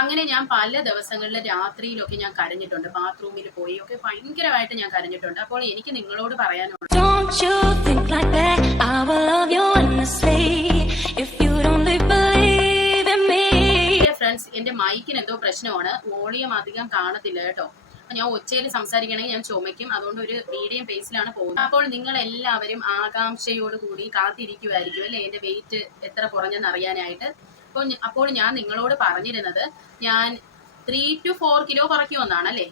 അങ്ങനെ ഞാൻ പല ദിവസങ്ങളിൽ രാത്രിയിലൊക്കെ ഞാൻ കരഞ്ഞിട്ടുണ്ട്. ബാത്റൂമിൽ പോയി ഒക്കെ ഭയങ്കരമായിട്ട് ഞാൻ കരഞ്ഞിട്ടുണ്ട്. അപ്പോൾ എനിക്ക് നിങ്ങളോട് പറയാനുള്ളത്, ഫ്രണ്ട്സ്, എന്റെ മൈക്കിന് എന്തോ പ്രശ്നമാണ്. വോളിയം അധികം കാണത്തില്ല കേട്ടോ. ഞാൻ ഒച്ചയിൽ സംസാരിക്കണമെങ്കിൽ ഞാൻ ചുമയ്ക്കും. അതുകൊണ്ട് ഒരു മീഡിയം പേസിലാണ് പോകുന്നത്. അപ്പോൾ നിങ്ങൾ എല്ലാവരും ആകാംക്ഷയോട് കൂടി കാത്തിരിക്കുമായിരിക്കും അല്ലേ എന്റെ വെയിറ്റ് എത്ര കുറഞ്ഞെന്ന് അറിയാനായിട്ട്. അപ്പോൾ ഞാൻ നിങ്ങളോട് പറഞ്ഞിരുന്നത് ഞാൻ 3 to 4 കിലോ കുറയ്ക്കുമെന്നാണ് അല്ലേ.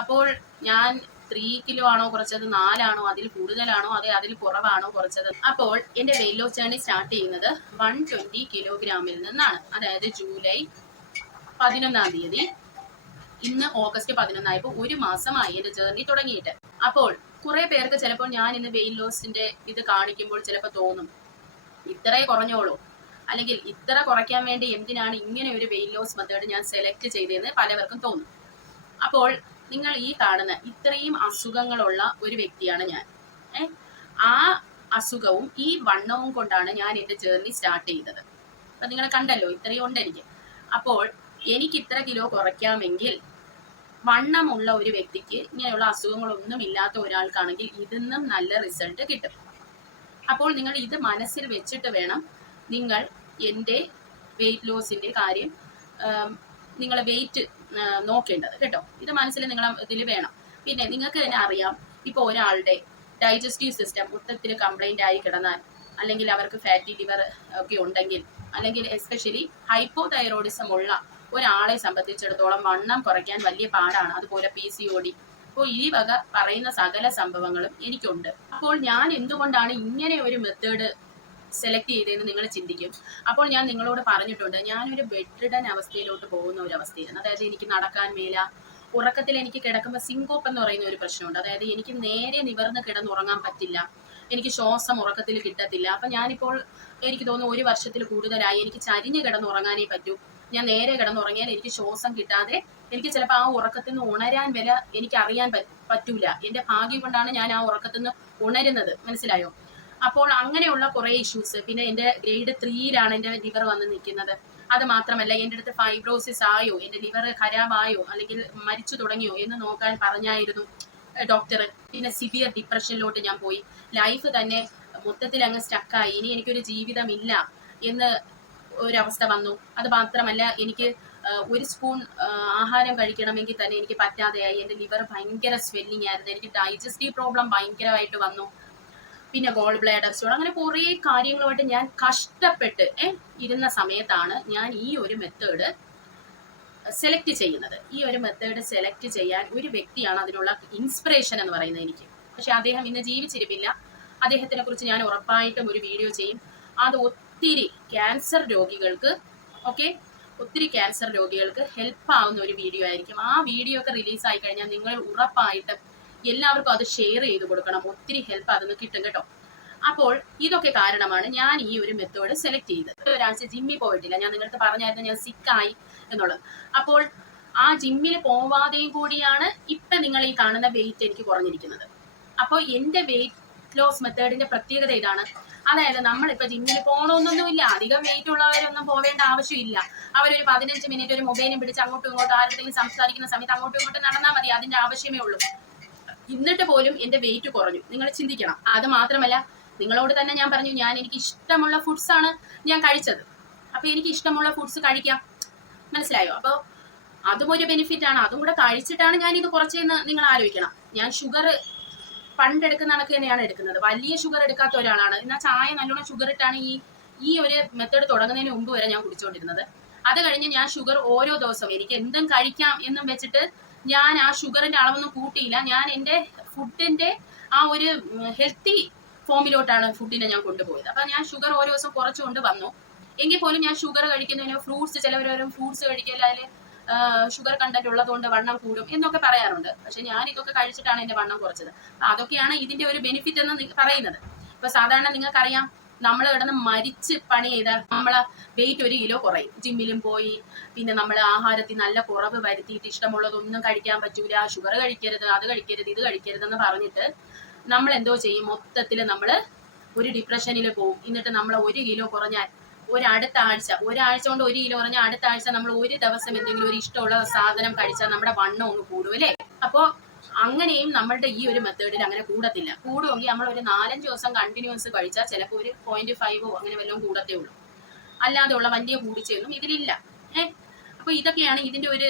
അപ്പോൾ ഞാൻ 3 കിലോ ആണോ കുറച്ചത്, 4 ആണോ, അതിൽ കൂടുതലാണോ, അതെ അതിൽ കുറവാണോ കുറച്ചത്? അപ്പോൾ എന്റെ വെയിറ്റ് ലോസ് ജേർണി സ്റ്റാർട്ട് ചെയ്യുന്നത് 120 കിലോഗ്രാമിൽ നിന്നാണ്. അതായത് ജൂലൈ 11-ാം തീയതി, ഇന്ന് ഓഗസ്റ്റ് 11 ആയപ്പോൾ 1 മാസമായി എന്റെ ജേർണി തുടങ്ങിയിട്ട്. അപ്പോൾ കുറെ പേർക്ക് ചിലപ്പോൾ ഞാൻ ഇന്ന് വെയിറ്റ് ലോസിന്റെ ഇത് കാണിക്കുമ്പോൾ ചിലപ്പോൾ തോന്നും, ഇത്രേ കുറഞ്ഞോളൂ, അല്ലെങ്കിൽ ഇത്ര കുറയ്ക്കാൻ വേണ്ടി എന്തിനാണ് ഇങ്ങനെ ഒരു വെയിറ്റ് ലോസ് മെത്തേഡ് ഞാൻ സെലക്ട് ചെയ്തതെന്ന് പലവർക്കും തോന്നും. അപ്പോൾ നിങ്ങൾ ഈ കാണുന്ന ഇത്രയും അസുഖങ്ങളുള്ള ഒരു വ്യക്തിയാണ് ഞാൻ. ആ അസുഖവും ഈ വണ്ണവും കൊണ്ടാണ് ഞാൻ എന്റെ ജേർണി സ്റ്റാർട്ട് ചെയ്തത്. അപ്പൊ നിങ്ങൾ കണ്ടല്ലോ, ഇത്രയും ഉണ്ട് എനിക്ക്. അപ്പോൾ എനിക്ക് ഇത്ര കിലോ കുറയ്ക്കാമെങ്കിൽ വണ്ണമുള്ള ഒരു വ്യക്തിക്ക്, ഇങ്ങനെയുള്ള അസുഖങ്ങളൊന്നും ഇല്ലാത്ത ഒരാൾക്കാണെങ്കിൽ ഇതിന്നും നല്ല റിസൾട്ട് കിട്ടും. അപ്പോൾ നിങ്ങൾ ഇത് മനസ്സിൽ വെച്ചിട്ട് വേണം നിങ്ങൾ എൻ്റെ വെയിറ്റ് ലോസിന്റെ കാര്യം, നിങ്ങൾ വെയിറ്റ് നോക്കേണ്ടത് കേട്ടോ. ഇത് മനസ്സിൽ നിങ്ങൾ ഇതിൽ വേണം. പിന്നെ നിങ്ങൾക്ക് തന്നെ അറിയാം, ഇപ്പോൾ ഒരാളുടെ ഡൈജസ്റ്റീവ് സിസ്റ്റം മൊത്തത്തിൽ കംപ്ലൈന്റ് ആയി കിടന്നാൽ, അല്ലെങ്കിൽ അവർക്ക് ഫാറ്റി ലിവർ ഒക്കെ ഉണ്ടെങ്കിൽ, അല്ലെങ്കിൽ എസ്പെഷ്യലി ഹൈപ്പോതൈറോയിഡിസം ഉള്ള ഒരാളെ സംബന്ധിച്ചിടത്തോളം വണ്ണം കുറയ്ക്കാൻ വലിയ പാടാണ്. അതുപോലെ PCOD. അപ്പോൾ ഈ വക പറയുന്ന സകല സംഭവങ്ങളും എനിക്കുണ്ട്. അപ്പോൾ ഞാൻ എന്തുകൊണ്ടാണ് ഇങ്ങനെ ഒരു മെത്തേഡ് സെലക്ട് ചെയ്തതെന്ന് നിങ്ങൾ ചിന്തിക്കും. അപ്പോൾ ഞാൻ നിങ്ങളോട് പറഞ്ഞിട്ടുണ്ട്, ഞാനൊരു ബെഡ് റിഡൻ അവസ്ഥയിലോട്ട് പോകുന്ന ഒരു അവസ്ഥയാണ്. അതായത് എനിക്ക് നടക്കാൻ മേല, ഉറക്കത്തിൽ എനിക്ക് കിടക്കുമ്പോൾ സിങ്കോപ്പ് എന്ന് പറയുന്ന ഒരു പ്രശ്നമുണ്ട്. അതായത് എനിക്ക് നേരെ നിവർന്ന് കിടന്നുറങ്ങാൻ പറ്റില്ല, എനിക്ക് ശ്വാസം ഉറക്കത്തിൽ കിട്ടത്തില്ല. അപ്പൊ ഞാനിപ്പോൾ എനിക്ക് തോന്നുന്നു 1 വർഷത്തിൽ കൂടുതലായി എനിക്ക് ചരിഞ്ഞ് കിടന്നുറങ്ങാനേ പറ്റൂ. ഞാൻ നേരെ കിടന്നുറങ്ങിയാൽ എനിക്ക് ശ്വാസം കിട്ടാതെ എനിക്ക് ചിലപ്പോൾ ആ ഉറക്കത്തിൽ നിന്ന് ഉണരാൻ വരെ എനിക്ക് അറിയാൻ പറ്റൂല. എന്റെ ഭാഗ്യം കൊണ്ടാണ് ഞാൻ ആ ഉറക്കത്തിൽ നിന്ന് ഉണരുന്നത്, മനസ്സിലായോ? അപ്പോൾ അങ്ങനെയുള്ള കുറെ ഇഷ്യൂസ്. പിന്നെ എന്റെ ഗ്രേഡ് 3-ലാണ് എന്റെ ലിവർ വന്ന് നിൽക്കുന്നത്. അത് മാത്രമല്ല, എന്റെ അടുത്ത് ഫൈബ്രോസിസ് ആയോ, എന്റെ ലിവർ ഖരാബായോ, അല്ലെങ്കിൽ മരിച്ചു തുടങ്ങിയോ എന്ന് നോക്കാൻ പറഞ്ഞായിരുന്നു ഡോക്ടർ. പിന്നെ സിവിയർ ഡിപ്രഷനിലോട്ട് ഞാൻ പോയി. ലൈഫ് തന്നെ മൊത്തത്തിൽ അങ്ങ് സ്റ്റക്കായി. ഇനി എനിക്കൊരു ജീവിതമില്ല എന്ന് ഒരവസ്ഥ വന്നു. അത് മാത്രമല്ല, എനിക്ക് 1 സ്പൂൺ ആഹാരം കഴിക്കണമെങ്കിൽ തന്നെ എനിക്ക് പറ്റാതെയായി. എന്റെ ലിവർ ഭയങ്കര സ്വെല്ലിംഗ് ആയിരുന്നു. എനിക്ക് ഡൈജസ്റ്റീവ് പ്രോബ്ലം ഭയങ്കരമായിട്ട് വന്നു. പിന്നെ ഗോൾ ബ്ലാഡർ സ്റ്റോൺ, അങ്ങനെ കുറേ കാര്യങ്ങളുമായിട്ട് ഞാൻ കഷ്ടപ്പെട്ട് ഇരുന്ന സമയത്താണ് ഞാൻ ഈ ഒരു മെത്തേഡ് സെലക്ട് ചെയ്യുന്നത്. ഈ ഒരു മെത്തേഡ് സെലക്ട് ചെയ്യാൻ ഒരു വ്യക്തിയാണ് അതിനുള്ള ഇൻസ്പിറേഷൻ എന്ന് പറയുന്നത് എനിക്ക്. പക്ഷെ അദ്ദേഹം ഇന്ന് ജീവിച്ചിരിപ്പില്ല. അദ്ദേഹത്തിനെ കുറിച്ച് ഞാൻ ഉറപ്പായിട്ടും ഒരു വീഡിയോ ചെയ്യും. അത് ഒത്തിരി ക്യാൻസർ രോഗികൾക്ക് ഹെൽപ്പ് ആവുന്ന ഒരു വീഡിയോ ആയിരിക്കും. ആ വീഡിയോ ഒക്കെ റിലീസായി കഴിഞ്ഞാൽ നിങ്ങൾ ഉറപ്പായിട്ടും എല്ലാവർക്കും അത് ഷെയർ ചെയ്ത് കൊടുക്കണം. ഒത്തിരി ഹെൽപ്പ് അതിന് കിട്ടും കേട്ടോ. അപ്പോൾ ഇതൊക്കെ കാരണമാണ് ഞാൻ ഈ ഒരു മെത്തേഡ് സെലക്ട് ചെയ്തത്. ഒരാഴ്ച ജിമ്മിൽ പോയിട്ടില്ല. ഞാൻ നിങ്ങൾക്ക് പറഞ്ഞായിരുന്നു ഞാൻ സിക്കായി എന്നുള്ളത്. അപ്പോൾ ആ ജിമ്മിൽ പോവാതെയും കൂടിയാണ് ഇപ്പൊ നിങ്ങൾ ഈ കാണുന്ന വെയിറ്റ് എനിക്ക് കുറഞ്ഞിരിക്കുന്നത്. അപ്പോൾ എന്റെ വെയിറ്റ് ലോസ് മെത്തേഡിന്റെ പ്രത്യേകത ഇതാണ്. അതായത് നമ്മളിപ്പോ ജിമ്മിൽ പോകണമെന്നൊന്നുമില്ല. അധികം വെയിറ്റ് ഉള്ളവരൊന്നും പോവേണ്ട ആവശ്യമില്ല. അവരൊരു 15 മിനിറ്റ് ഒരു മൊബൈലും പിടിച്ച് അങ്ങോട്ടും ഇങ്ങോട്ടും ആരുടെയും സംസാരിക്കുന്ന സമയത്ത് അങ്ങോട്ടും ഇങ്ങോട്ടും നടന്നാൽ മതി. അതിന്റെ ആവശ്യമേ ഉള്ളൂ. എന്നിട്ട് പോലും എന്റെ വെയിറ്റ് കുറഞ്ഞു. നിങ്ങൾ ചിന്തിക്കണം. അത് മാത്രമല്ല, നിങ്ങളോട് തന്നെ ഞാൻ പറഞ്ഞു, എനിക്ക് ഇഷ്ടമുള്ള ഫുഡ്സ് ആണ് ഞാൻ കഴിച്ചത്. അപ്പൊ എനിക്ക് ഇഷ്ടമുള്ള ഫുഡ്സ് കഴിക്കാം, മനസ്സിലായോ? അപ്പോൾ അതും ഒരു ബെനിഫിറ്റ് ആണ്. അതും കൂടെ കഴിച്ചിട്ടാണ് ഞാൻ ഇത് കുറച്ചെന്ന് നിങ്ങൾ ആലോചിക്കണം. ഞാൻ ഷുഗർ പണ്ട് എടുക്കുന്ന കണക്ക് തന്നെയാണ് എടുക്കുന്നത്. വലിയ ഷുഗർ എടുക്കാത്ത ഒരാളാണ്. എന്നാൽ ചായ നല്ലോണം ഷുഗർ ഇട്ടാണ് ഈ ഒരു മെത്തേഡ് തുടങ്ങുന്നതിന് മുമ്പ് വരെ ഞാൻ കുടിച്ചുകൊണ്ടിരുന്നത്. അത് കഴിഞ്ഞ് ഞാൻ ഷുഗർ ഓരോ ദിവസവും എനിക്ക് എന്തും കഴിക്കാം എന്നും വെച്ചിട്ട് ഞാൻ ആ ഷുഗറിന്റെ അളവൊന്നും കൂട്ടിയില്ല. ഞാൻ എൻ്റെ ഫുഡിന്റെ ആ ഒരു ഹെൽത്തി ഫോമിലോട്ടാണ് ഫുഡിനെ ഞാൻ കൊണ്ടുപോയത്. അപ്പൊ ഞാൻ ഷുഗർ ഓരോ ദിവസം കുറച്ചുകൊണ്ട് വന്നു. എങ്കിൽ പോലും ഞാൻ ഷുഗർ കഴിക്കുന്നതിന് ഫ്രൂട്ട്സ്, ചിലവരും ഫ്രൂട്ട്സ് കഴിക്കല് ഷുഗർ കണ്ടന്റ് ഉള്ളതുകൊണ്ട് വണ്ണം കൂടും എന്നൊക്കെ പറയാറുണ്ട്. പക്ഷെ ഞാൻ ഇതൊക്കെ കഴിച്ചിട്ടാണ് എന്റെ വണ്ണം കുറച്ചത്. അതൊക്കെയാണ് ഇതിന്റെ ഒരു ബെനിഫിറ്റ് എന്ന് പറയുന്നത്. ഇപ്പൊ സാധാരണ നിങ്ങൾക്കറിയാം, നമ്മൾ കിടന്ന് മരിച്ച് പണി ചെയ്താൽ നമ്മളെ വെയിറ്റ് 1 കിലോ കുറയും. ജിമ്മിലും പോയി പിന്നെ നമ്മൾ ആഹാരത്തിൽ നല്ല കുറവ് വരുത്തിയിട്ട് ഇഷ്ടമുള്ളതൊന്നും കഴിക്കാൻ പറ്റൂല, ഷുഗർ കഴിക്കരുത്, അത് കഴിക്കരുത്, ഇത് കഴിക്കരുതെന്ന് പറഞ്ഞിട്ട് നമ്മൾ എന്തോ ചെയ്യും, മൊത്തത്തിൽ നമ്മൾ ഒരു ഡിപ്രഷനിൽ പോകും. എന്നിട്ട് നമ്മൾ 1 കിലോ കുറഞ്ഞാൽ ഒരാഴ്ച കൊണ്ട് 1 കിലോ പറഞ്ഞാൽ അടുത്ത ആഴ്ച നമ്മൾ ഒരു ദിവസം എന്തെങ്കിലും ഒരു ഇഷ്ടമുള്ള സാധനം കഴിച്ചാൽ നമ്മുടെ വണ്ണം ഒന്ന് കൂടും അല്ലേ? അപ്പോൾ അങ്ങനെയും നമ്മളുടെ ഈ ഒരു മെത്തേഡിൽ അങ്ങനെ കൂടത്തില്ല. കൂടുമെങ്കിൽ നമ്മൾ ഒരു 4-5 ദിവസം കണ്ടിന്യൂസ് കഴിച്ചാൽ ചിലപ്പോൾ ഒരു 0.5 അങ്ങനെ വല്ലതും കൂടത്തേ ഉള്ളൂ. അല്ലാതെയുള്ള വലിയ കൂടിച്ചൊന്നും ഇതിലില്ല. അപ്പൊ ഇതൊക്കെയാണ് ഇതിന്റെ ഒരു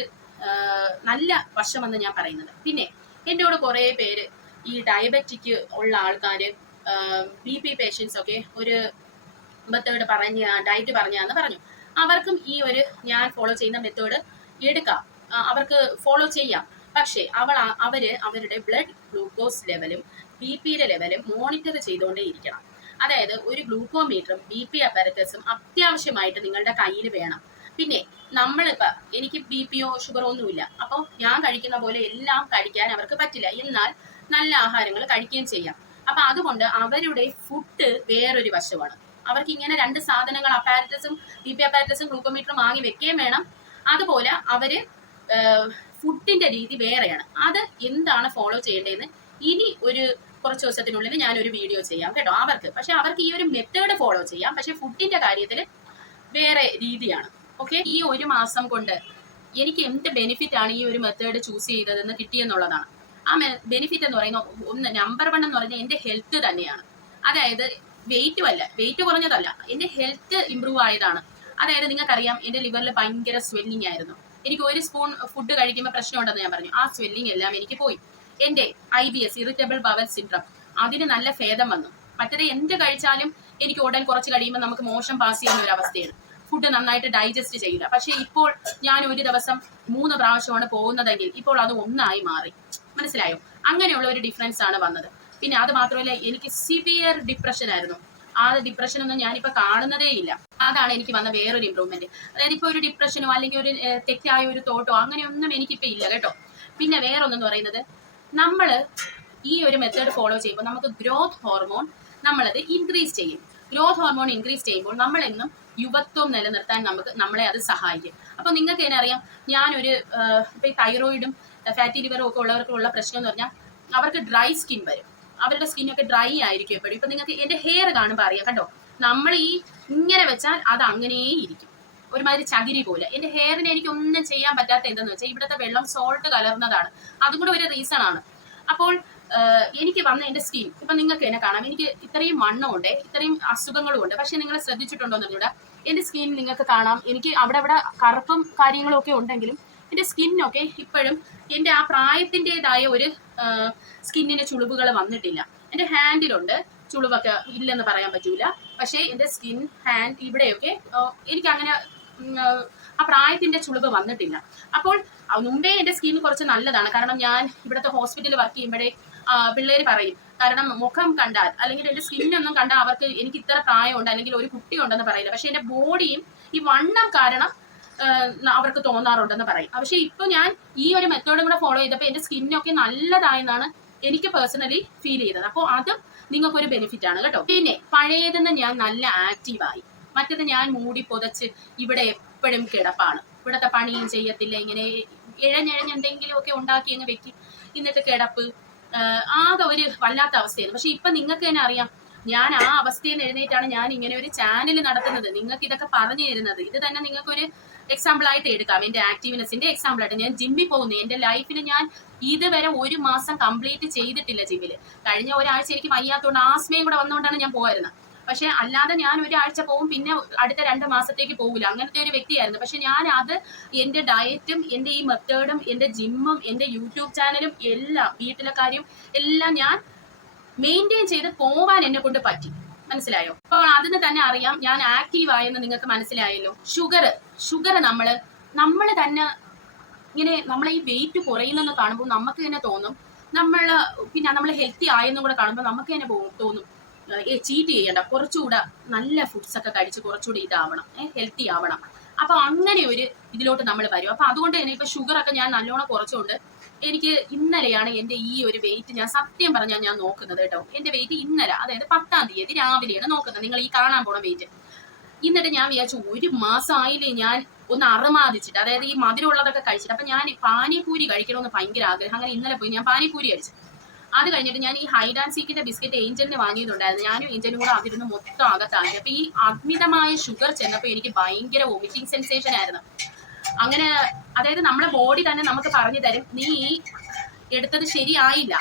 നല്ല വശമെന്ന് ഞാൻ പറയുന്നത്. പിന്നെ എന്നോട് കുറെ പേര് ഈ ഡയബറ്റിക് ഉള്ള ആൾക്കാര്, BP പേഷ്യൻസ് ഒക്കെ ഒരു മെത്തേഡ് ഡയറ്റ് പറഞ്ഞാന്ന് പറഞ്ഞു. അവർക്കും ഈ ഒരു ഞാൻ ഫോളോ ചെയ്യുന്ന മെത്തേഡ് എടുക്കാം, അവർക്ക് ഫോളോ ചെയ്യാം. പക്ഷേ അവര് അവരുടെ ബ്ലഡ് ഗ്ലൂക്കോസ് ലെവലും BP ലെവലും മോണിറ്റർ ചെയ്തുകൊണ്ടേ ഇരിക്കണം. അതായത് ഒരു ഗ്ലൂക്കോമീറ്ററും BP അപ്പാരറ്റസും അത്യാവശ്യമായിട്ട് നിങ്ങളുടെ കയ്യിൽ വേണം. പിന്നെ നമ്മളിപ്പോ എനിക്ക് BPയോ ഷുഗറോ ഒന്നുമില്ല, അപ്പോൾ ഞാൻ കഴിക്കുന്ന പോലെ എല്ലാം കഴിക്കാൻ അവർക്ക് പറ്റില്ല. എന്നാൽ നല്ല ആഹാരങ്ങൾ കഴിക്കുകയും ചെയ്യാം. അപ്പൊ അതുകൊണ്ട് അവരുടെ ഫുഡ് വേറൊരു വശമാണ്. അവർക്ക് ഇങ്ങനെ 2 സാധനങ്ങൾ അപ്പാരറ്റസും BP അപ്പാരറ്റസും ഗ്ലൂക്കോമീറ്ററും വാങ്ങി വെക്കുകയും വേണം. അതുപോലെ അവര് ഫുഡിന്റെ രീതി വേറെയാണ്. അത് എന്താണ് ഫോളോ ചെയ്യേണ്ടതെന്ന് ഇനി കുറച്ച് ദിവസത്തിനുള്ളിൽ ഞാനൊരു വീഡിയോ ചെയ്യാം കേട്ടോ. പക്ഷെ അവർക്ക് ഈ ഒരു മെത്തേഡ് ഫോളോ ചെയ്യാം, പക്ഷെ ഫുഡിന്റെ കാര്യത്തിൽ വേറെ രീതിയാണ്. ഓക്കെ, ഈ 1 മാസം കൊണ്ട് എനിക്ക് എന്ത് ബെനിഫിറ്റ് ആണ് ഈ ഒരു മെത്തേഡ് ചൂസ് ചെയ്തതെന്ന് കിട്ടിയെന്നുള്ളതാണ്. ആ ബെനിഫിറ്റ് എന്ന് പറയുന്ന നമ്പർ 1 എന്ന് പറഞ്ഞാൽ എന്റെ ഹെൽത്ത് തന്നെയാണ്. അതായത് വെയിറ്റ് കുറഞ്ഞതല്ല, എന്റെ ഹെൽത്ത് ഇമ്പ്രൂവ് ആയതാണ്. അതായത് നിങ്ങൾക്കറിയാം എന്റെ ലിവറിൽ ഭയങ്കര സ്വെല്ലിംഗ് ആയിരുന്നു. എനിക്ക് 1 സ്പൂൺ ഫുഡ് കഴിക്കുമ്പോൾ പ്രശ്നമുണ്ടെന്ന് ഞാൻ പറഞ്ഞു. ആ സ്വെല്ലിംഗ് എല്ലാം എനിക്ക് പോയി. എന്റെ IBS ഇറിറ്റബിൾ ബവൽ സിൻഡ്രം അതിന് നല്ല ഭേദം വന്നു. മറ്റേത് എന്ത് കഴിച്ചാലും എനിക്ക് ഉടൻ കുറച്ച് കഴിയുമ്പോൾ നമുക്ക് മോശം പാസ് ചെയ്യുന്ന ഒരു അവസ്ഥയാണ്. ഫുഡ് നന്നായിട്ട് ഡൈജസ്റ്റ് ചെയ്യില്ല. പക്ഷെ ഇപ്പോൾ ഞാൻ ഒരു ദിവസം 3 പ്രാവശ്യമാണ് പോകുന്നതെങ്കിൽ ഇപ്പോൾ അത് 1 മാറി. മനസ്സിലായോ? അങ്ങനെയുള്ള ഒരു ഡിഫറൻസ് ആണ് വന്നത്. പിന്നെ അത് മാത്രമല്ല, എനിക്ക് സിവിയർ ഡിപ്രഷൻ ആയിരുന്നു. ആ ഡിപ്രഷൻ ഒന്നും ഞാനിപ്പോ കാണുന്നതേ ഇല്ല. അതാണ് എനിക്ക് വന്ന വേറൊരു ഇമ്പ്രൂവ്മെന്റ്. അതായത് ഇപ്പൊ ഒരു ഡിപ്രഷനോ അല്ലെങ്കിൽ ഒരു തെറ്റായ ഒരു തോട്ടോ അങ്ങനെയൊന്നും എനിക്കിപ്പോ ഇല്ല കേട്ടോ. പിന്നെ വേറൊന്നെന്ന് പറയുന്നത്, നമ്മള് ഈ ഒരു മെത്തേഡ് ഫോളോ ചെയ്യുമ്പോൾ നമുക്ക് ഗ്രോത്ത് ഹോർമോൺ നമ്മളത് ഇൻക്രീസ് ചെയ്യും. ഗ്രോത്ത് ഹോർമോൺ ഇൻക്രീസ് ചെയ്യുമ്പോൾ നമ്മളെന്നും യുവത്വം നിലനിർത്താൻ നമ്മളെ അത് സഹായിക്കും. അപ്പൊ നിങ്ങൾക്ക് തന്നെ അറിയാം, ഞാനൊരു ഇപ്പൊ ഈ തൈറോയിഡും ഫാറ്റി ലിവറും ഒക്കെ ഉള്ളവർക്കുള്ള പ്രശ്നം എന്ന് പറഞ്ഞാൽ അവർക്ക് ഡ്രൈ സ്കിൻ വരും. അവരുടെ സ്കിന്നൊക്കെ ഡ്രൈ ആയിരിക്കും എപ്പോഴും. ഇപ്പൊ നിങ്ങൾക്ക് എന്റെ ഹെയർ കാണുമ്പോൾ അറിയാം കണ്ടോ, നമ്മൾ ഇങ്ങനെ വെച്ചാൽ അത് അങ്ങനെ ഇരിക്കും, ഒരുമാതിരി ചകിരി പോലെ. എന്റെ ഹെയറിന് എനിക്ക് ഒന്നും ചെയ്യാൻ പറ്റാത്ത എന്തെന്ന് വെച്ചാൽ ഇവിടുത്തെ വെള്ളം സോൾട്ട് കലർന്നതാണ്. അതും കൂടെ ഒരു റീസൺ ആണ്. അപ്പോൾ എനിക്ക് വന്ന എന്റെ സ്കിൻ ഇപ്പൊ നിങ്ങൾക്ക് തന്നെ കാണാം, എനിക്ക് ഇത്രയും വണ്ണമുണ്ട്, ഇത്രയും അസുഖങ്ങളും ഉണ്ട്. പക്ഷെ നിങ്ങൾ ശ്രദ്ധിച്ചിട്ടുണ്ടോ എന്നൂടെ, എന്റെ സ്കിൻ നിങ്ങൾക്ക് കാണാം, എനിക്ക് അവിടെ കറുപ്പും കാര്യങ്ങളും ഒക്കെ ഉണ്ടെങ്കിലും എന്റെ സ്കിന്നൊക്കെ ഇപ്പോഴും എന്റെ ആ പ്രായത്തിൻ്റെതായ ഒരു സ്കിന്നിന് ചുളിവുകൾ വന്നിട്ടില്ല. എന്റെ ഹാൻഡിലുണ്ട് ചുളിവൊക്കെ, ഇല്ലെന്ന് പറയാൻ പറ്റൂല. പക്ഷെ എന്റെ സ്കിൻ, ഹാൻഡ് ഇവിടെയൊക്കെ എനിക്ക് അങ്ങനെ ആ പ്രായത്തിന്റെ ചുളിവ് വന്നിട്ടില്ല. അപ്പോൾ മുമ്പേ എന്റെ സ്കിൻ കുറച്ച് നല്ലതാണ്. കാരണം ഞാൻ ഇവിടുത്തെ ഹോസ്പിറ്റലിൽ വർക്ക് ചെയ്യുമ്പോഴേ പിള്ളേര് പറയും, കാരണം മുഖം കണ്ടാൽ അല്ലെങ്കിൽ എന്റെ സ്കിന്നൊന്നും കണ്ടാൽ അവർക്ക് എനിക്ക് ഇത്ര പ്രായമുണ്ട് അല്ലെങ്കിൽ ഒരു കുട്ടി ഉണ്ടെന്ന് പറയില്ല. പക്ഷെ എന്റെ ബോഡിയും ഈ വണ്ണം കാരണം അവർക്ക് തോന്നാറുണ്ടെന്ന് പറയും. പക്ഷെ ഇപ്പൊ ഞാൻ ഈ ഒരു മെത്തേഡും കൂടെ ഫോളോ ചെയ്തപ്പോൾ എന്റെ സ്കിന്നൊക്കെ നല്ലതായെന്നാണ് എനിക്ക് പേഴ്സണലി ഫീൽ ചെയ്തത്. അപ്പോൾ അതും നിങ്ങൾക്കൊരു ബെനിഫിറ്റ് ആണ് കേട്ടോ. പിന്നെ പഴയതെന്ന് ഞാൻ നല്ല ആക്റ്റീവായി. മറ്റേത് ഞാൻ മൂടി പൊതച്ച് ഇവിടെ എപ്പോഴും കിടപ്പാണ്. ഇവിടത്തെ പണിയും ചെയ്യത്തില്ല, ഇങ്ങനെ എന്തെങ്കിലും ഒക്കെ ഉണ്ടാക്കി അങ്ങ് വെക്കി എന്നിട്ട് കിടപ്പ്, ആകെ ഒരു വല്ലാത്ത അവസ്ഥയാണ്. പക്ഷെ ഇപ്പൊ നിങ്ങൾക്ക് തന്നെ അറിയാം, ഞാൻ ആ അവസ്ഥയിൽ നിന്ന് എഴുന്നേറ്റാണ് ഞാൻ ഇങ്ങനെ ഒരു ചാനൽ നടത്തുന്നത്, നിങ്ങൾക്ക് ഇതൊക്കെ പറഞ്ഞു തരുന്നത്. ഇത് തന്നെ നിങ്ങൾക്കൊരു എക്സാമ്പിൾ ആയിട്ട് എടുക്കാം. എന്റെ ആക്റ്റീവ്നെസിന്റെ എക്സാമ്പിൾ ആയിട്ട് ഞാൻ ജിമ്മിൽ പോകുന്നു. എന്റെ ലൈഫിൽ ഞാൻ ഇതുവരെ 1 മാസം കംപ്ലീറ്റ് ചെയ്തിട്ടില്ല ജിമ്മില്. കഴിഞ്ഞ ഒരാഴ്ച എനിക്ക് വയ്യാത്തോണ്ട് ആസ്മയും കൂടെ വന്നുകൊണ്ടാണ് ഞാൻ പോയിരുന്നത്. പക്ഷെ അല്ലാതെ ഞാൻ ഒരാഴ്ച പോകും, പിന്നെ അടുത്ത 2 മാസത്തേക്ക് പോകില്ല. അങ്ങനത്തെ ഒരു വ്യക്തിയായിരുന്നു. പക്ഷെ ഞാൻ അത് എന്റെ ഡയറ്റും എന്റെ ഈ മെത്തേഡും എന്റെ ജിമ്മും എന്റെ യൂട്യൂബ് ചാനലും എല്ലാം വീട്ടിലെ കാര്യം എല്ലാം ഞാൻ മെയിൻറ്റെയിൻ ചെയ്ത് പോവാൻ എന്നെ കൊണ്ട് പറ്റി. മനസ്സിലായോ? അപ്പോൾ അതിന് തന്നെ അറിയാം ഞാൻ ആക്റ്റീവ് ആയെന്ന് നിങ്ങൾക്ക് മനസ്സിലായല്ലോ. ഷുഗർ നമ്മള് തന്നെ ഇങ്ങനെ നമ്മളെ ഈ വെയിറ്റ് കുറയുന്നെന്ന് കാണുമ്പോൾ നമുക്ക് തന്നെ തോന്നും, പിന്നെ നമ്മൾ ഹെൽത്തി ആയെന്നും കൂടെ കാണുമ്പോൾ നമുക്ക് തന്നെ തോന്നും ചീറ്റ് ചെയ്യണ്ട, കുറച്ചുകൂടെ നല്ല ഫുഡ്സ് ഒക്കെ കഴിച്ച് കുറച്ചുകൂടി ഇതാവണം, ഹെൽത്തി ആവണം. അപ്പൊ അങ്ങനെ ഒരു ഇതിലോട്ട് നമ്മൾ വരും. അപ്പൊ അതുകൊണ്ട് തന്നെ ഇപ്പൊ ഷുഗർ ഒക്കെ ഞാൻ നല്ലോണം കുറച്ചുകൊണ്ട് എനിക്ക് ഇന്നലെയാണ് എന്റെ ഈ ഒരു വെയിറ്റ് ഞാൻ സത്യം പറഞ്ഞാൽ ഞാൻ നോക്കുന്നത് കേട്ടോ. എന്റെ വെയിറ്റ് ഇന്നലെ, അതായത് 10-ാം തീയതി രാവിലെയാണ് നോക്കുന്നത്, നിങ്ങൾ ഈ കാണാൻ പോണ വെയിറ്റ്. എന്നിട്ട് ഞാൻ വിചാരിച്ചു 1 മാസമായില്ലേ ഞാൻ ഒന്ന് അറുമാദിച്ചിട്ട്, അതായത് ഈ മധുരമുള്ളതൊക്കെ കഴിച്ചിട്ട്. അപ്പൊ ഞാൻ പാനിപൂരി കഴിക്കണമെന്ന് ഭയങ്കര ആഗ്രഹം. അങ്ങനെ ഇന്നലെ പോയി ഞാൻ പാനിപൂരി കഴിച്ചു. അത് കഴിഞ്ഞിട്ട് ഞാൻ ഈ ഹൈഡ് ആൻഡ് സീക്കിന്റെ ബിസ്ക്കറ്റ് ഏഞ്ചലിന് വാങ്ങിയതുണ്ടായിരുന്നു. ഞാനും ഏഞ്ചലും കൂടെ അതിരുന്ന് മൊത്തം അകത്താക്കി. അപ്പൊ ഈ അമിതമായ ഷുഗർ ചെന്നപ്പോൾ എനിക്ക് ഭയങ്കര വോമിറ്റിംഗ് സെൻസേഷൻ ആയിരുന്നു. അങ്ങനെ അതായത് നമ്മുടെ ബോഡി തന്നെ നമുക്ക് പറഞ്ഞു തരും, നീ ഈ എടുത്തത് ശരിയായില്ല,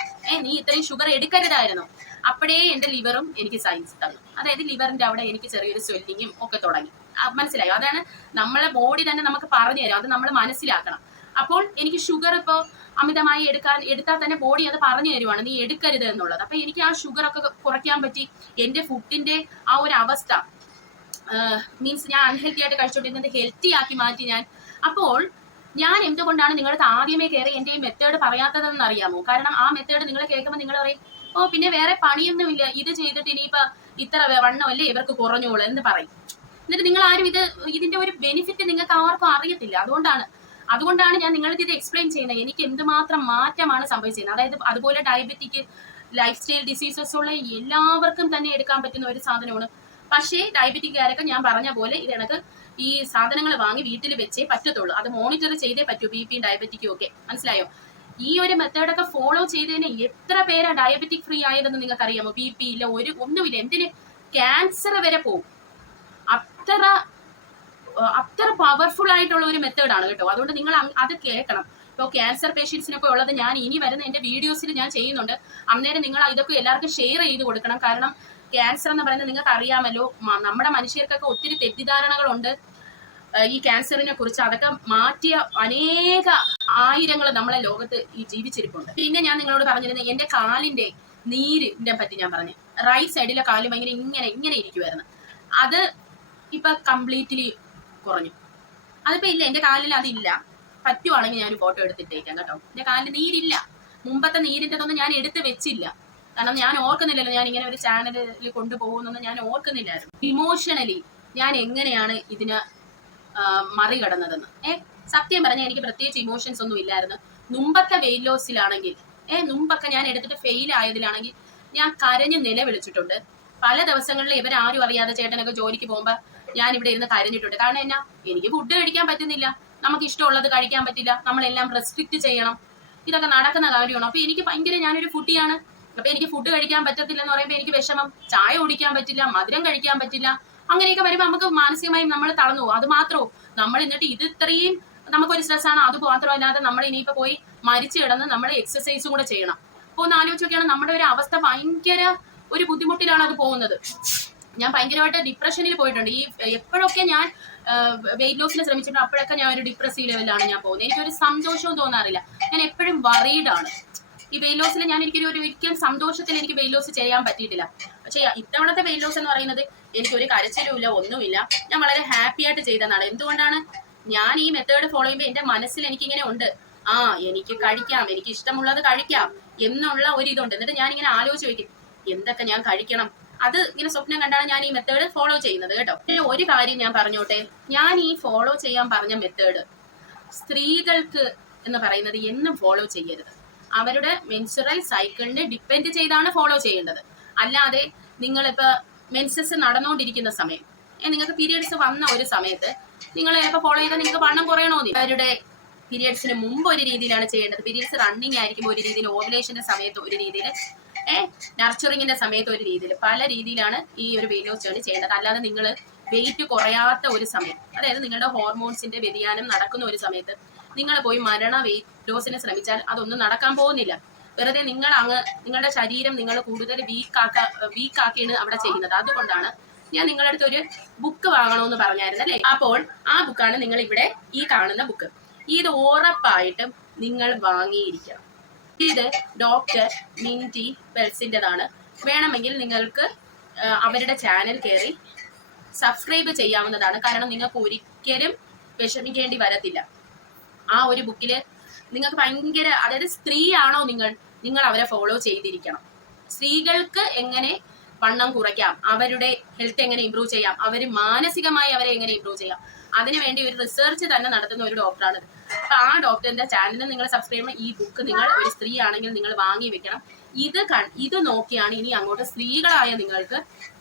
നീ ഇത്രയും ഷുഗർ എടുക്കരുതായിരുന്നു. അപ്പോഴേ എന്റെ ലിവറും എനിക്ക് സൈൻസ് തന്നു. അതായത് ലിവറിന്റെ അവിടെ എനിക്ക് ചെറിയൊരു സ്വെല്ലിങ്ങും ഒക്കെ തുടങ്ങി. മനസ്സിലായോ? അതാണ് നമ്മളെ ബോഡി തന്നെ നമുക്ക് പറഞ്ഞു തരും, അത് നമ്മൾ മനസ്സിലാക്കണം. അപ്പോൾ എനിക്ക് ഷുഗർ ഇപ്പോൾ അമിതമായി എടുത്താൽ തന്നെ ബോഡി അത് പറഞ്ഞു തരുവാണ്, നീ എടുക്കരുത് എന്നുള്ളത്. അപ്പൊ എനിക്ക് ആ ഷുഗർ ഒക്കെ കുറയ്ക്കാൻ പറ്റി. എന്റെ ഫുഡിന്റെ ആ ഒരു അവസ്ഥ മീൻസ് ഞാൻ അൺഹെൽത്തി ആയിട്ട് കഴിച്ചോണ്ടിരുന്നത് ഹെൽത്തി ആക്കി മാറ്റി ഞാൻ. അപ്പോൾ ഞാൻ എന്തുകൊണ്ടാണ് നിങ്ങൾക്ക് ആദ്യമേ കയറി എന്റെ ഈ മെത്തേഡ് പറയാത്തതെന്ന് അറിയാമോ? കാരണം ആ മെത്തേഡ് നിങ്ങൾ കേൾക്കുമ്പോൾ നിങ്ങൾ പറയും, ഓ പിന്നെ വേറെ പണിയൊന്നുമില്ല, ഇത് ചെയ്തിട്ട് ഇനിയിപ്പോ ഇത്ര വണ്ണമല്ലേ ഇവർക്ക് കുറഞ്ഞോളൂ എന്ന് പറയും. എന്നിട്ട് നിങ്ങൾ ആരും ഇതിന്റെ ഒരു ബെനിഫിറ്റ് നിങ്ങൾക്ക് ആർക്കും അറിയത്തില്ല. അതുകൊണ്ടാണ് ഞാൻ നിങ്ങൾക്ക് ഇത് എക്സ്പ്ലെയിൻ ചെയ്യുന്നത്. എനിക്ക് എന്തുമാത്രം മാറ്റമാണ് സംഭവിച്ചിരുന്നത്. അതായത് അതുപോലെ ഡയബറ്റിക്, ലൈഫ് സ്റ്റൈൽ ഡിസീസസ് ഉള്ള എല്ലാവർക്കും തന്നെ എടുക്കാൻ പറ്റുന്ന ഒരു സാധനമാണ്. പക്ഷേ ഡയബറ്റിക്കാരൊക്കെ ഞാൻ പറഞ്ഞ പോലെ ഇതിനൊക്കെ ഈ സാധനങ്ങൾ വാങ്ങി വീട്ടിൽ വെച്ചേ പറ്റത്തുള്ളൂ. അത് മോണിറ്റർ ചെയ്തേ പറ്റൂ, ബി.പി ഡയബറ്റിക്കും ഒക്കെ. മനസ്സിലായോ? ഈ ഒരു മെത്തേഡൊക്കെ ഫോളോ ചെയ്തതിന് എത്ര പേരാ ഡയബറ്റിക് ഫ്രീ ആയതെന്ന് നിങ്ങൾക്ക് അറിയാമോ? ബി.പി ഇല്ല, ഒന്നുമില്ല, എന്തിന് ക്യാൻസർ വരെ പോകും. അത്ര പവർഫുൾ ആയിട്ടുള്ള ഒരു മെത്തേഡാണ് കേട്ടോ. അതുകൊണ്ട് നിങ്ങൾ അത് കേൾക്കണം. ഇപ്പോൾ ക്യാൻസർ പേഷ്യൻസിനൊക്കെ ഉള്ളത് ഞാൻ ഇനി വരുന്ന എന്റെ വീഡിയോസിൽ ഞാൻ ചെയ്യുന്നുണ്ട്. അന്നേരം നിങ്ങൾ ഇതൊക്കെ എല്ലാവർക്കും ഷെയർ ചെയ്ത് കൊടുക്കണം. കാരണം ക്യാൻസർ എന്ന് പറയുന്നത് നിങ്ങൾക്ക് അറിയാമല്ലോ, നമ്മുടെ മനുഷ്യർക്കൊക്കെ ഒത്തിരി തെറ്റിദ്ധാരണകളുണ്ട് ഈ ക്യാൻസറിനെ കുറിച്ച്. അതൊക്കെ മാറ്റിയ അനേക ആയിരങ്ങൾ നമ്മളെ ലോകത്ത് ഈ ജീവിച്ചിരിപ്പുണ്ട്. പിന്നെ ഞാൻ നിങ്ങളോട് പറഞ്ഞിരുന്നത് എന്റെ കാലിന്റെ നീരിനെ പറ്റി ഞാൻ പറഞ്ഞു. റൈറ്റ് സൈഡിലെ കാല് ഭയങ്കര ഇങ്ങനെ ഇരിക്കുമായിരുന്നു. അത് ഇപ്പൊ കംപ്ലീറ്റ്ലി കുറഞ്ഞു. അതിപ്പോ ഇല്ല, എന്റെ കാലിൽ അതില്ല. പറ്റുവാണെങ്കിൽ ഞാൻ ഫോട്ടോ എടുത്തിട്ടേക്കാം കേട്ടോ. എന്റെ കാലിൽ നീരില്ല. മുമ്പത്തെ നീരിൻ്റെതൊന്നും ഞാൻ എടുത്ത് വെച്ചില്ല. കാരണം ഞാൻ ഓർക്കുന്നില്ലല്ലോ ഞാൻ ഇങ്ങനെ ഒരു ചാനലിൽ കൊണ്ടുപോകുന്നൊന്നും ഞാൻ ഓർക്കുന്നില്ലായിരുന്നു. ഇമോഷണലി ഞാൻ എങ്ങനെയാണ് ഇതിന് മറികടന്നതെന്ന്. സത്യം പറഞ്ഞാൽ എനിക്ക് പ്രത്യേകിച്ച് ഇമോഷൻസ് ഒന്നും ഇല്ലായിരുന്നു. മുമ്പത്തെ വെയിറ്റ് ലോസിലാണെങ്കിൽ മുമ്പൊക്കെ ഞാൻ എടുത്തിട്ട് ഫെയിൽ ആയതിലാണെങ്കിൽ ഞാൻ കരഞ്ഞ് നിലവിളിച്ചിട്ടുണ്ട്. പല ദിവസങ്ങളിൽ ഇവരാരും അറിയാതെ ചേട്ടനൊക്കെ ജോലിക്ക് പോകുമ്പോ ഞാൻ ഇവിടെ ഇരുന്ന് കരഞ്ഞിട്ടുണ്ട്. കാരണം എന്നാ, എനിക്ക് ഫുഡ് കഴിക്കാൻ പറ്റുന്നില്ല, നമുക്ക് ഇഷ്ടമുള്ളത് കഴിക്കാൻ പറ്റില്ല, നമ്മളെല്ലാം റെസ്ട്രിക്ട് ചെയ്യണം, ഇതൊക്കെ നടക്കുന്ന കാര്യമാണ്. അപ്പൊ എനിക്ക് ഭയങ്കര, ഞാനൊരു ഫുഡിയാണ്. അപ്പൊ എനിക്ക് ഫുഡ് കഴിക്കാൻ പറ്റത്തില്ലെന്ന് പറയുമ്പോൾ എനിക്ക് വിഷമം. ചായ കുടിക്കാൻ പറ്റില്ല, മധുരം കഴിക്കാൻ പറ്റില്ല. അങ്ങനെയൊക്കെ വരുമ്പോൾ നമുക്ക് മാനസികമായും നമ്മൾ തളർന്നു പോകും. അത് മാത്രമോ, നമ്മൾ എന്നിട്ട് ഇത് ഇത്രയും നമുക്കൊരു സ്ട്രെസ്സാണ്. അത് മാത്രമല്ലാതെ നമ്മൾ ഇനിയിപ്പോ പോയി മരിച്ചു കിടന്ന് നമ്മൾ എക്സസൈസും കൂടെ ചെയ്യണം. അപ്പൊ ഒന്ന് ആലോചിച്ച് നോക്കിയാണ് നമ്മുടെ ഒരു അവസ്ഥ. ഭയങ്കര ഒരു ബുദ്ധിമുട്ടിലാണ് അത് പോകുന്നത്. ഞാൻ ഭയങ്കരമായിട്ട് ഡിപ്രഷനിൽ പോയിട്ടുണ്ട്. ഈ എപ്പോഴൊക്കെ ഞാൻ വെയിറ്റ് ലോസിന് ശ്രമിച്ചിട്ടുണ്ട് അപ്പോഴൊക്കെ ഞാൻ ഒരു ഡിപ്രസീവ് ലെവലാണ് ഞാൻ പോകുന്നത്. എനിക്കൊരു സന്തോഷവും തോന്നാറില്ല. ഞാൻ എപ്പോഴും വറീഡാണ്. ഈ വെയിറ്റ് ലോസിൽ ഞാൻ ഒരിക്കലും സന്തോഷത്തിൽ എനിക്ക് വെയിറ്റ് ലോസ് ചെയ്യാൻ പറ്റിയിട്ടില്ല. പക്ഷെ ഇത്തവണത്തെ വെയിറ്റ് ലോസ് എന്ന് പറയുന്നത് എനിക്കൊരു കരച്ചിലും ഇല്ല, ഒന്നുമില്ല. ഞാൻ വളരെ ഹാപ്പി ആയിട്ട് ചെയ്തതാണ്. എന്തുകൊണ്ടാണ്? ഞാൻ ഈ മെത്തേഡ് ഫോളോ ചെയ്യുമ്പോൾ എന്റെ മനസ്സിൽ എനിക്കിങ്ങനെ ഉണ്ട്, എനിക്ക് കഴിക്കാം, എനിക്ക് ഇഷ്ടമുള്ളത് കഴിക്കാം എന്നുള്ള ഒരു ഇതുണ്ട്. എന്നിട്ട് ഞാൻ ഇങ്ങനെ ആലോചിച്ച് വയ്ക്കും, എന്തൊക്കെ ഞാൻ കഴിക്കണം. അത് ഇങ്ങനെ സ്വപ്നം കണ്ടാണ് ഞാൻ ഈ മെത്തേഡ് ഫോളോ ചെയ്യുന്നത് കേട്ടോ. ഒരു കാര്യം ഞാൻ പറഞ്ഞോട്ടെ, ഞാൻ ഈ ഫോളോ ചെയ്യാൻ പറഞ്ഞ മെത്തേഡ് സ്ത്രീകൾക്ക് എന്ന് പറയുന്നത് എന്നും ഫോളോ ചെയ്യരുത്. അവരുടെ മെൻസുറൽ സൈക്കിളിനെ ഡിപ്പെൻഡ് ചെയ്താണ് ഫോളോ ചെയ്യേണ്ടത്. അല്ലാതെ നിങ്ങളിപ്പോ മെൻസസ് നടന്നുകൊണ്ടിരിക്കുന്ന സമയം, നിങ്ങൾക്ക് പീരിയഡ്സ് വന്ന ഒരു സമയത്ത് നിങ്ങൾ ചിലപ്പോൾ ഫോളോ ചെയ്താൽ നിങ്ങൾക്ക് വണ്ണം കുറയണമെന്നില്ല. അവരുടെ പീരിയഡ്സിന് മുമ്പ് ഒരു രീതിയിലാണ് ചെയ്യേണ്ടത്. പീരിയഡ്സ് റണ്ണിങ് ആയിരിക്കുമ്പോൾ ഒരു രീതിയിൽ, ഓവുലേഷന്റെ സമയത്ത് ഒരു രീതിയിൽ, നർച്ചറിങ്ങിന്റെ സമയത്ത് ഒരു രീതിയിൽ, പല രീതിയിലാണ് ഈ ഒരു വെയിറ്റ് ലോസ് ജേർണി ചെയ്യേണ്ടത്. അല്ലാതെ നിങ്ങൾ വെയിറ്റ് കുറയാത്ത ഒരു സമയം, അതായത് നിങ്ങളുടെ ഹോർമോൺസിന്റെ വ്യതിയാനം നടക്കുന്ന ഒരു സമയത്ത് നിങ്ങൾ പോയി മരണ വെയിറ്റ് ലോസിന് ശ്രമിച്ചാൽ അതൊന്നും നടക്കാൻ പോകുന്നില്ല. വെറുതെ നിങ്ങളുടെ ശരീരം നിങ്ങൾ കൂടുതൽ വീക്കാക്കിയാണ് അവിടെ ചെയ്യുന്നത്. അതുകൊണ്ടാണ് ഞാൻ നിങ്ങളുടെ അടുത്ത് ഒരു ബുക്ക് വാങ്ങണമെന്ന് പറഞ്ഞായിരുന്നു അല്ലേ? അപ്പോൾ ആ ബുക്കാണ് നിങ്ങൾ ഇവിടെ ഈ കാണുന്ന ബുക്ക്. ഇത് ഉറപ്പായിട്ടും നിങ്ങൾ വാങ്ങിയിരിക്കണം. ഇത് ഡോക്ടർ മിൻറ്റി വെൽസിൻ്റെതാണ്. വേണമെങ്കിൽ നിങ്ങൾക്ക് അവരുടെ ചാനൽ കയറി സബ്സ്ക്രൈബ് ചെയ്യാവുന്നതാണ്. കാരണം നിങ്ങൾക്ക് ഒരിക്കലും വിഷമിക്കേണ്ടി വരത്തില്ല. ആ ഒരു ബുക്കില് നിങ്ങൾക്ക് ഭയങ്കര, അതായത് സ്ത്രീയാണോ നിങ്ങൾ അവരെ ഫോളോ ചെയ്തിരിക്കണം. സ്ത്രീകൾക്ക് എങ്ങനെ വണ്ണം കുറയ്ക്കാം, അവരുടെ ഹെൽത്ത് എങ്ങനെ ഇമ്പ്രൂവ് ചെയ്യാം, അവര് മാനസികമായി അവരെ എങ്ങനെ ഇമ്പ്രൂവ് ചെയ്യാം, അതിനുവേണ്ടി ഒരു റിസർച്ച് തന്നെ നടത്തുന്ന ഒരു ഡോക്ടറാണ്. അപ്പൊ ആ ഡോക്ടറിന്റെ ചാനലിൽ നിങ്ങൾ സബ്സ്ക്രൈബ് ചെയ്യുമ്പോൾ ഈ ബുക്ക് നിങ്ങൾ ഒരു സ്ത്രീ ആണെങ്കിൽ നിങ്ങൾ വാങ്ങി വെക്കണം. ഇത് നോക്കിയാണ് ഇനി അങ്ങോട്ട് സ്ത്രീകളായ നിങ്ങൾക്ക്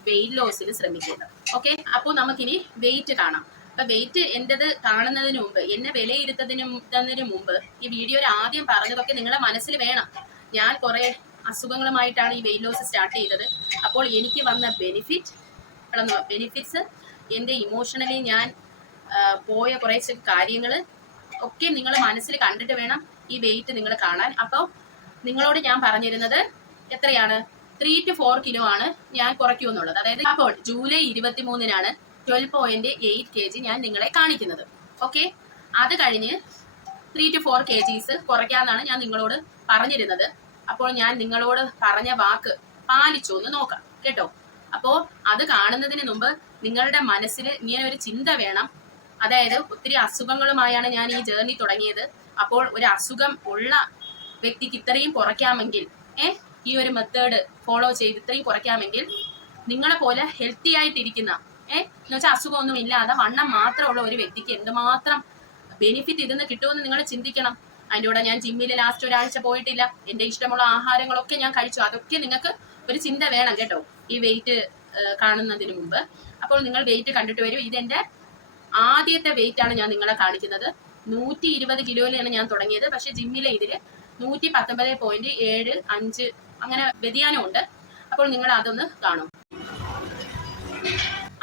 വെയിറ്റ് ലോസിന് ശ്രമിക്കേണ്ടത്. ഓക്കെ, അപ്പോൾ നമുക്കിനി വെയിറ്റ് കാണാം. അപ്പൊ വെയിറ്റ് എന്റേത് കാണുന്നതിന് മുമ്പ്, എന്നെ വിലയിരുത്തുന്നതിന് മുമ്പ് ഈ വീഡിയോയിൽ ആദ്യം പറഞ്ഞതൊക്കെ നിങ്ങളുടെ മനസ്സിൽ വേണം. ഞാൻ കുറെ അസുഖങ്ങളുമായിട്ടാണ് ഈ വെയിറ്റ് ലോസ് സ്റ്റാർട്ട് ചെയ്തത്. അപ്പോൾ എനിക്ക് വന്ന ബെനിഫിറ്റ്സ്, എൻ്റെ ഇമോഷണലി ഞാൻ പോയ കുറച്ച് കാര്യങ്ങൾ ഒക്കെ നിങ്ങൾ മനസ്സിൽ കണ്ടിട്ട് വേണം ഈ വെയിറ്റ് നിങ്ങൾ കാണാൻ. അപ്പോൾ നിങ്ങളോട് ഞാൻ പറഞ്ഞിരുന്നത് എത്രയാണ്, 3 to 4 കിലോ ആണ് ഞാൻ കുറയ്ക്കുമെന്നുള്ളത്. അതായത് അപ്പോൾ ജൂലൈ 23-നാണ് 12.8 kg ഞാൻ നിങ്ങളെ കാണിക്കുന്നത്. ഓക്കെ, അത് കഴിഞ്ഞ് 3 to 4 kgs കുറയ്ക്കാമെന്നാണ് ഞാൻ നിങ്ങളോട് പറഞ്ഞിരുന്നത്. അപ്പോൾ ഞാൻ നിങ്ങളോട് പറഞ്ഞ വാക്ക് പാലിച്ചു എന്ന് നോക്കാം കേട്ടോ. അപ്പോൾ അത് കാണുന്നതിന് മുമ്പ് നിങ്ങളുടെ മനസ്സിൽ ഇങ്ങനെ ഒരു ചിന്ത വേണം. അതായത് ഒത്തിരി അസുഖങ്ങളുമായാണ് ഞാൻ ഈ ജേർണി തുടങ്ങിയത്. അപ്പോൾ ഒരു അസുഖം ഉള്ള വ്യക്തിക്ക് ഇത്രയും കുറയ്ക്കാമെങ്കിൽ, ഈ ഒരു മെത്തേഡ് ഫോളോ ചെയ്ത് ഇത്രയും കുറയ്ക്കാമെങ്കിൽ, നിങ്ങളെ പോലെ ഹെൽത്തി ആയിട്ടിരിക്കുന്ന എന്ന് വെച്ചാൽ അസുഖമൊന്നും ഇല്ലാതെ വണ്ണം മാത്രമുള്ള ഒരു വ്യക്തിക്ക് എന്തുമാത്രം ബെനിഫിറ്റ് ഇതിന്ന് കിട്ടുമെന്ന് നിങ്ങൾ ചിന്തിക്കണം. അതിൻ്റെ കൂടെ ഞാൻ ജിമ്മിൽ ലാസ്റ്റ് ഒരാഴ്ച പോയിട്ടില്ല. എൻ്റെ ഇഷ്ടമുള്ള ആഹാരങ്ങളൊക്കെ ഞാൻ കഴിച്ചു. അതൊക്കെ നിങ്ങൾക്ക് ഒരു ചിന്ത വേണം കേട്ടോ ഈ വെയിറ്റ് കാണുന്നതിന് മുമ്പ്. അപ്പോൾ നിങ്ങൾ വെയിറ്റ് കണ്ടിട്ട് വരും. ഇതെന്റെ ആദ്യത്തെ വെയിറ്റ് ആണ് ഞാൻ നിങ്ങളെ കാണിക്കുന്നത്. 120 കിലോയിലാണ് ഞാൻ തുടങ്ങിയത്. പക്ഷെ ജിമ്മിലെ ഇതിൽ 119.75 അങ്ങനെ വ്യതിയാനമുണ്ട്. അപ്പോൾ നിങ്ങൾ അതൊന്ന് കാണും.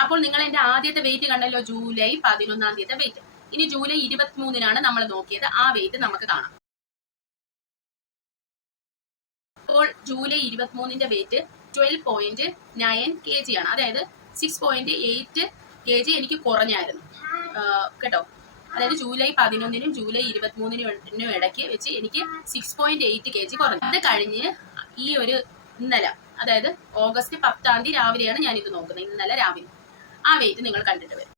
അപ്പോൾ നിങ്ങൾ എന്റെ ആദ്യത്തെ വെയിറ്റ് കണ്ടല്ലോ, ജൂലൈ 11-ാം തീയതി വെയിറ്റ്. ഇനി ജൂലൈ 23-നാണ് നമ്മൾ നോക്കിയത്. ആ വെയിറ്റ് നമുക്ക് കാണാം. അപ്പോൾ ജൂലൈ 23-ന്റെ വെയിറ്റ് 12.9 kg ആണ്. അതായത് 6.8 kg എനിക്ക് കുറഞ്ഞായിരുന്നു കേട്ടോ. അതായത് ജൂലൈ 11-നും ജൂലൈ 23-നും ഇടയ്ക്ക് വെച്ച് എനിക്ക് 6.8 kg കുറഞ്ഞു. അത് കഴിഞ്ഞ് ഈ ഒരു ഇന്നലെ, അതായത് ഓഗസ്റ്റ് 10-ാം തീയതി രാവിലെയാണ് ഞാനിത് നോക്കുന്നത്. ഇന്നലെ രാവിലെ ആ വെയിറ്റ് നിങ്ങൾ കണ്ടിട്ട് വരും.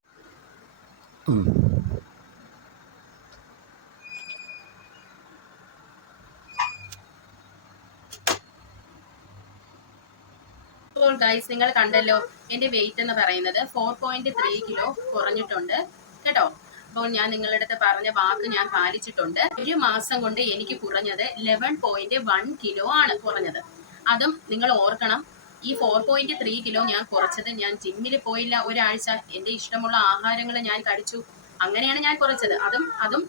അപ്പോൾ ഗൈസ്, നിങ്ങൾ കണ്ടല്ലോ എന്റെ വെയിറ്റ് എന്ന് പറയുന്നത് 4.3 കിലോ കുറഞ്ഞിട്ടുണ്ട് കേട്ടോ. അപ്പോൾ ഞാൻ നിങ്ങളുടെ അടുത്ത് പറഞ്ഞ വാക്ക് ഞാൻ പാലിച്ചിട്ടുണ്ട്. ഒരു മാസം കൊണ്ട് എനിക്ക് കുറഞ്ഞത് 11.1 കിലോ ആണ് കുറഞ്ഞത്. അതും നിങ്ങൾ ഓർക്കണം. ഈ 4.3 കിലോ ഞാൻ കുറച്ചത് ഞാൻ ജിമ്മിൽ പോയില്ല ഒരാഴ്ച. എന്റെ ഇഷ്ടമുള്ള ആഹാരങ്ങൾ ഞാൻ കഴിച്ചു. അങ്ങനെയാണ് ഞാൻ കുറച്ചത്. അതും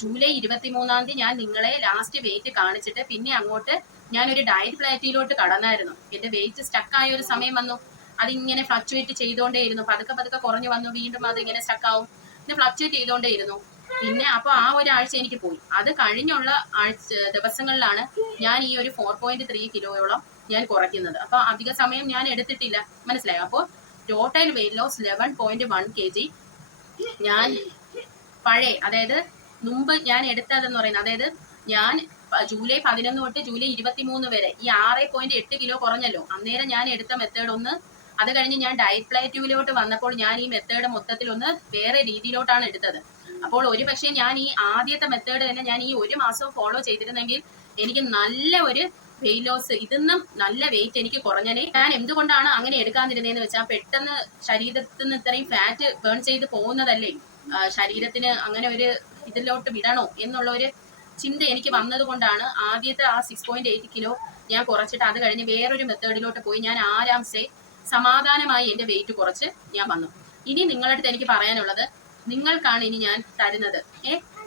ജൂലൈ 23-ാം തീയതി ഞാൻ നിങ്ങളെ ലാസ്റ്റ് വെയിറ്റ് കാണിച്ചിട്ട് പിന്നെ അങ്ങോട്ട് ഞാനൊരു ഡയറ്റ് പ്ലാറ്റിലോട്ട് കടന്നായിരുന്നു. എന്റെ വെയിറ്റ് സ്റ്റക്കായ ഒരു സമയം വന്നു. അതിങ്ങനെ ഫ്ലക്ച്വേറ്റ് ചെയ്തോണ്ടേയിരുന്നു. പതുക്കെ കുറഞ്ഞു വന്നു. വീണ്ടും അത് ഇങ്ങനെ സ്റ്റക്കാവും. പിന്നെ ഫ്ലക്ച്വേറ്റ് ചെയ്തോണ്ടേയിരുന്നു. പിന്നെ അപ്പൊ ആ ഒരാഴ്ച എനിക്ക് പോയി. അത് കഴിഞ്ഞുള്ള ദിവസങ്ങളിലാണ് ഞാൻ ഈ ഒരു 4.3 കിലോയോളം ഞാൻ കുറയ്ക്കുന്നത്. അപ്പൊ അധിക സമയം ഞാൻ എടുത്തിട്ടില്ല, മനസ്സിലായോ? അപ്പോൾ ടോട്ടൽ വെയിറ്റ് ലോസ് 11.1 kg ഞാൻ പഴയ, അതായത് മുമ്പ് ഞാൻ എടുത്തതെന്ന് പറയുന്നത്, അതായത് ഞാൻ ജൂലൈ 11 തൊട്ട് ജൂലൈ 23 വരെ ഈ 6.8 കിലോ കുറഞ്ഞല്ലോ. അന്നേരം ഞാൻ എടുത്ത മെത്തേഡ് ഒന്ന്, അത് കഴിഞ്ഞ് ഞാൻ ഡയറ്റ് പ്ലാറ്റ്യൂവിലോട്ട് വന്നപ്പോൾ ഞാൻ ഈ മെത്തേഡ് മൊത്തത്തിൽ ഒന്ന് വേറെ രീതിയിലോട്ടാണ് എടുത്തത്. അപ്പോൾ ഒരു പക്ഷേ ഞാൻ ഈ ആദ്യത്തെ മെത്തേഡ് തന്നെ ഞാൻ ഈ ഒരു മാസം ഫോളോ ചെയ്തിരുന്നെങ്കിൽ എനിക്ക് നല്ല ഒരു വെയിറ്റ് ലോസ്, ഇതിന്നും നല്ല വെയിറ്റ് എനിക്ക് കുറഞ്ഞനെ. ഞാൻ എന്തുകൊണ്ടാണ് അങ്ങനെ എടുക്കാതിരുന്നതെന്ന് വെച്ചാൽ, പെട്ടെന്ന് ശരീരത്തിൽ നിന്ന് ഇത്രയും ഫാറ്റ് ബേൺ ചെയ്ത് പോകുന്നതല്ലേ, ശരീരത്തിന് അങ്ങനെ ഒരു ഇതിലോട്ട് വിടണോ എന്നുള്ള ഒരു ചിന്ത എനിക്ക് വന്നത് കൊണ്ടാണ് ആദ്യത്തെ ആ 6.8 കിലോ ഞാൻ കുറച്ചിട്ട് അത് കഴിഞ്ഞ് വേറൊരു മെത്തേഡിലോട്ട് പോയി ഞാൻ ആരാംസെ സമാധാനമായി എന്റെ വെയിറ്റ് കുറച്ച് ഞാൻ വന്നു. ഇനി നിങ്ങളുടെ അടുത്ത് എനിക്ക് പറയാനുള്ളത്, നിങ്ങൾക്കാണ് ഇനി ഞാൻ തരുന്നത്.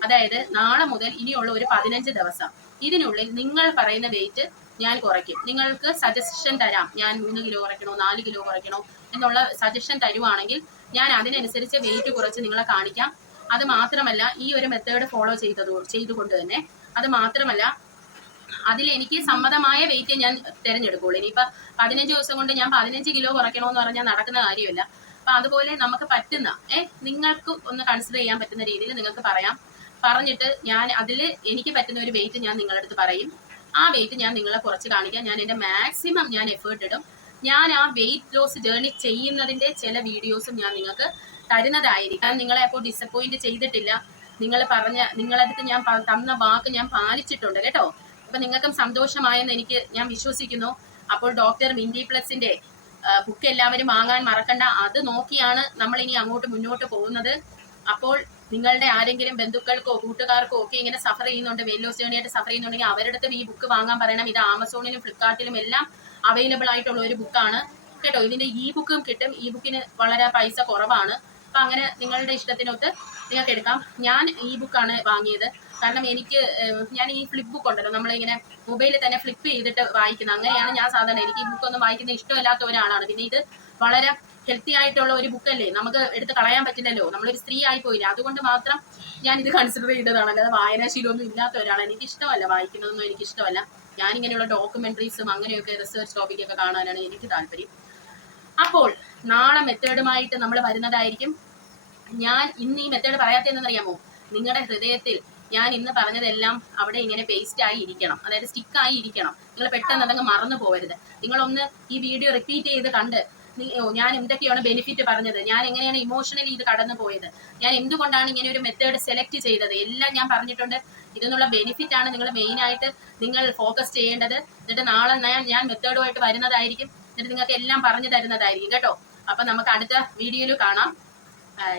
അതായത് നാളെ മുതൽ ഇനിയുള്ള ഒരു 15 ദിവസം ഇതിനുള്ളിൽ നിങ്ങൾ പറയുന്ന വെയിറ്റ് ഞാൻ കുറയ്ക്കും. നിങ്ങൾക്ക് സജഷൻ തരാം, ഞാൻ 3 കിലോ കുറയ്ക്കണോ 4 കിലോ കുറയ്ക്കണോ എന്നുള്ള സജഷൻ തരുവാണെങ്കിൽ ഞാൻ അതിനനുസരിച്ച് വെയിറ്റ് കുറച്ച് നിങ്ങളെ കാണിക്കാം. അത് മാത്രമല്ല, ഈ ഒരു മെത്തേഡ് ഫോളോ ചെയ്തുകൊണ്ട് തന്നെ, അത് മാത്രമല്ല അതിൽ എനിക്ക് സമ്മതമായ വെയിറ്റ് ഞാൻ തിരഞ്ഞെടുക്കുള്ളൂ. ഇനിയിപ്പൊ 15 ദിവസം കൊണ്ട് ഞാൻ 15 കിലോ കുറയ്ക്കണമെന്ന് പറഞ്ഞാൽ നടക്കുന്ന കാര്യമല്ല. അപ്പൊ അതുപോലെ നമുക്ക് പറ്റുന്ന നിങ്ങൾക്ക് ഒന്ന് കൺസിഡർ ചെയ്യാൻ പറ്റുന്ന രീതിയിൽ നിങ്ങൾക്ക് പറയാം. പറഞ്ഞിട്ട് ഞാൻ അതിൽ എനിക്ക് പറ്റുന്ന ഒരു വെയിറ്റ് ഞാൻ നിങ്ങളുടെ അടുത്ത് പറയും. ആ വെയിറ്റ് ഞാൻ നിങ്ങളെ കുറച്ച് കാണിക്കാം. ഞാൻ എൻ്റെ മാക്സിമം ഞാൻ എഫേർട്ട് ഇടും. ഞാൻ ആ വെയിറ്റ് ലോസ് ജേർണി ചെയ്യുന്നതിന്റെ ചില വീഡിയോസും ഞാൻ നിങ്ങൾക്ക് തരുന്നതായിരിക്കും. നിങ്ങളെ അപ്പോൾ ഡിസപ്പോയിന്റ് ചെയ്തിട്ടില്ല. നിങ്ങളടുത്ത് ഞാൻ തന്ന വാക്ക് ഞാൻ പാലിച്ചിട്ടുണ്ട് കേട്ടോ. അപ്പൊ നിങ്ങൾക്കും സന്തോഷമായെന്ന് ഞാൻ വിശ്വസിക്കുന്നു. അപ്പോൾ ഡോക്ടർ മിൻഡി പ്ലസിന്റെ ബുക്ക് എല്ലാവരും വാങ്ങാൻ മറക്കണ്ട. അത് നോക്കിയാണ് നമ്മൾ ഇനി അങ്ങോട്ട് മുന്നോട്ട് പോകുന്നത്. അപ്പോൾ നിങ്ങളുടെ ആരെങ്കിലും ബന്ധുക്കൾക്കോ കൂട്ടുകാർക്കോ ഒക്കെ ഇങ്ങനെ സഫർ ചെയ്യുന്നുണ്ട്, വെയിറ്റ് ലോസ് ജേർണി ആയിട്ട് സഫർ ചെയ്യുന്നുണ്ടെങ്കിൽ അവരുടെ അടുത്ത് ഈ ബുക്ക് വാങ്ങാൻ പറയണം. ഇത് ആമസോണിലും ഫ്ലിപ്കാർട്ടിലും എല്ലാം അവൈലബിൾ ആയിട്ടുള്ള ഒരു ബുക്കാണ് കേട്ടോ. ഇതിന്റെ ഇ ബുക്കും കിട്ടും. ഇ ബുക്കിന് വളരെ പൈസ കുറവാണ്. അപ്പൊ അങ്ങനെ നിങ്ങളുടെ ഇഷ്ടത്തിനൊത്ത് നിങ്ങൾക്ക് എടുക്കാം. ഞാൻ ഈ ബുക്കാണ് വാങ്ങിയത്. കാരണം എനിക്ക് ഞാൻ ഈ ഫ്ലിപ്പ് ബുക്ക് ഉണ്ടല്ലോ, നമ്മളിങ്ങനെ മൊബൈലിൽ തന്നെ ഫ്ലിപ്പ് ചെയ്തിട്ട് വായിക്കുന്നത്, അങ്ങനെയാണ് ഞാൻ സാധാരണ. എനിക്ക് ഈ ബുക്കൊന്നും വായിക്കുന്ന ഇഷ്ടമില്ലാത്ത ഒരാളാണ്. പിന്നെ ഇത് വളരെ ഹെൽത്തി ആയിട്ടുള്ള ഒരു ബുക്കല്ലേ, നമുക്ക് എടുത്ത് കളയാൻ പറ്റില്ലല്ലോ, നമ്മളൊരു സ്ത്രീ ആയി പോയില്ല. അതുകൊണ്ട് മാത്രം ഞാൻ ഇത് കൺസിഡർ ചെയ്തതാണ്. അല്ലാതെ വായനാശീലമൊന്നും ഇല്ലാത്ത ഒരാളാണ്. എനിക്ക് ഇഷ്ടമല്ല, വായിക്കുന്നതൊന്നും എനിക്ക് ഇഷ്ടമല്ല. ഞാനിങ്ങനെയുള്ള ഡോക്യുമെന്ററീസും അങ്ങനെയൊക്കെ റിസർച്ച് ടോപ്പിക്കൊക്കെ കാണാനാണ് എനിക്ക് താല്പര്യം. അപ്പോൾ നാളെ മെത്തേഡുമായിട്ട് നമ്മൾ വരുന്നതായിരിക്കും. ഞാൻ ഇന്ന് ഈ മെത്തേഡ് പറയാത്തതെന്നറിയാമോ? നിങ്ങളുടെ ഹൃദയത്തിൽ ഞാൻ ഇന്ന് പറഞ്ഞതെല്ലാം അവിടെ ഇങ്ങനെ പേസ്റ്റ് ആയി ഇരിക്കണം, അതായത് സ്റ്റിക്കായി ഇരിക്കണം. നിങ്ങൾ പെട്ടെന്ന് അതങ്ങ് മറന്നു പോകരുത്. നിങ്ങളൊന്ന് ഈ വീഡിയോ റിപ്പീറ്റ് ചെയ്ത് കണ്ട് ഞാൻ എന്തൊക്കെയാണ് ബെനിഫിറ്റ് പറഞ്ഞത്, ഞാൻ എങ്ങനെയാണ് ഇമോഷണലി ഇത് കടന്നു പോയത്, ഞാൻ എന്തുകൊണ്ടാണ് ഇങ്ങനെ ഒരു മെത്തേഡ് സെലക്ട് ചെയ്തത്, എല്ലാം ഞാൻ പറഞ്ഞിട്ടുണ്ട്. ഇതിനുള്ള ബെനിഫിറ്റ് ആണ് നിങ്ങൾ മെയിൻ ആയിട്ട് നിങ്ങൾ ഫോക്കസ് ചെയ്യേണ്ടത്. എന്നിട്ട് നാളെ ഞാൻ മെത്തേഡുമായിട്ട് വരുന്നതായിരിക്കും. എന്നിട്ട് നിങ്ങൾക്ക് എല്ലാം പറഞ്ഞു തരുന്നതായിരിക്കും കേട്ടോ. അപ്പൊ നമുക്ക് അടുത്ത വീഡിയോയിൽ കാണാം. ബൈ.